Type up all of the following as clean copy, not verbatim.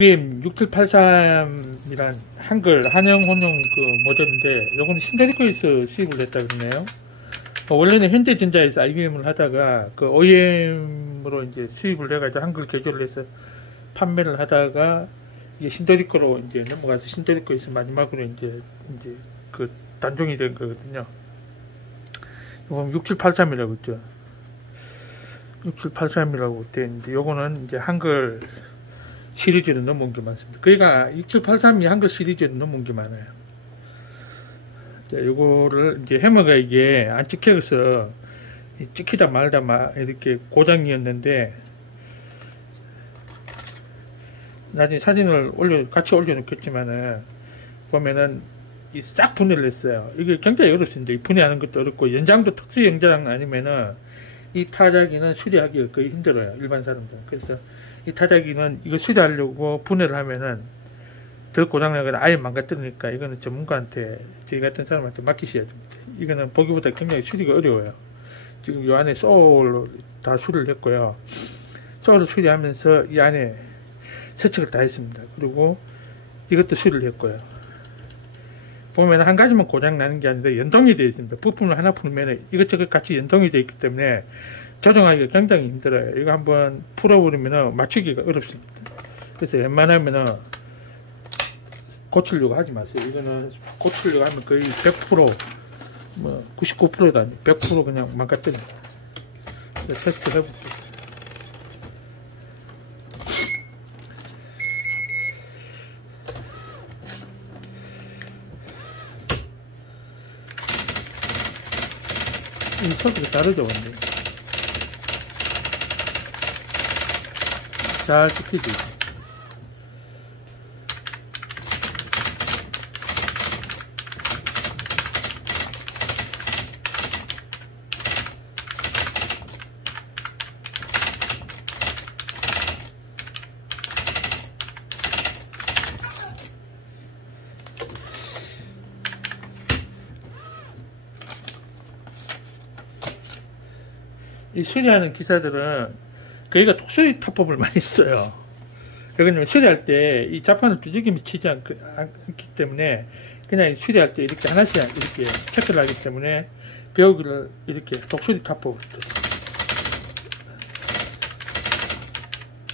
IBM 6783이란 한글 한영 혼용 그 모델인데 요거는 신데리코에서 수입을 했다 그러네요. 원래는 현대전자에서 IBM을 하다가 그 OEM으로 이제 수입을 해가지고 한글 개조를 해서 판매를 하다가 이게 신데리코로 이제 넘어가서 신데리코에서 마지막으로 이제 그 단종이 된 거거든요. 요건 6783이라고 있죠. 6783이라고 되어 있는데 요거는 이제 한글 시리즈로 넘어온 게 많습니다. 그러니까 6783이 한글 시리즈로 넘어온 게 많아요. 자, 요거를 이제 해머가 이게 안 찍혀서 찍히다 말다 이렇게 고장이었는데 나중에 사진을 같이 올려놓겠지만은 보면은 이 싹 분해를 했어요. 이게 굉장히 어렵습니다. 이 분해하는 것도 어렵고 연장도 특수 연장 아니면은 이 타자기는 수리하기가 거의 힘들어요. 일반 사람들은. 그래서 이 타자기는 이거 수리하려고 분해를 하면은 더 고장나거나 아예 망가뜨리니까 이거는 전문가한테 저희 같은 사람한테 맡기셔야 됩니다. 이거는 보기보다 굉장히 수리가 어려워요. 지금 이 안에 소울로 다 수리를 했고요. 소울을 수리하면서 이 안에 세척을 다 했습니다. 그리고 이것도 수리를 했고요. 보면 한 가지만 고장 나는 게 아니라 연동이 되어 있습니다. 부품을 하나 풀면 이것저것 같이 연동이 되어 있기 때문에 조정하기가 굉장히 힘들어요. 이거 한번 풀어버리면 맞추기가 어렵습니다. 그래서 웬만하면 고치려고 하지 마세요. 이거는 고치려고 하면 거의 100% 뭐 99%도 아니고 100% 그냥 망가뜨립니다. 테스트 해볼게요. 이 소리가 다르죠, 완전히. 잘 찍히지. 이 수리하는 기사들은 거기가 독수리 타법을 많이 써요. 왜냐면 수리할 때 이 자판을 두들겨 미치지 않기 때문에 그냥 수리할 때 이렇게 하나씩 이렇게 체크를 하기 때문에 배우기를 이렇게 독수리 타법을 써요.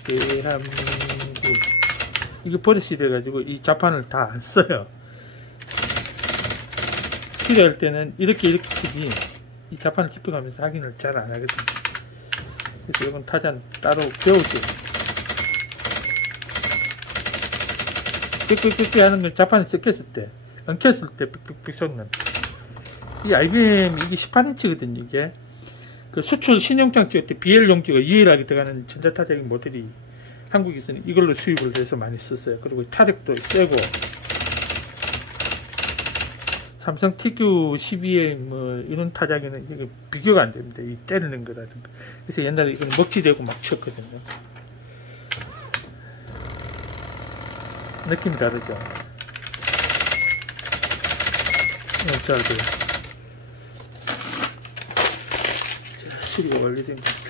대한민국 이게 버릇이 돼가지고 이 자판을 다 안 써요. 수리할 때는 이렇게 치지 이 자판을 짚어가면서 확인을 잘 안 하거든요. 그래서 이건 타잔 따로 배우죠. 삑삑삑삑 하는 건 자판이 섞였을 때, 엉켰을 때 삑삑삑 쏟는. 이 IBM 이게 18인치거든요, 이게. 그 수출 신용장 찍을 때 BL 용지가 유일하게 들어가는 전자타자기 모델이 한국에서는 이걸로 수입을 해서 많이 썼어요. 그리고 타력도 세고. 삼성 TQ12에 뭐 이런 타자기는 이게 비교가 안 됩니다. 이 때리는 거라든가. 그래서 옛날에 이건 먹지대고 막 쳤거든요. 느낌이 다르죠. 잘 돼요. 수리가 완료된 겁니다.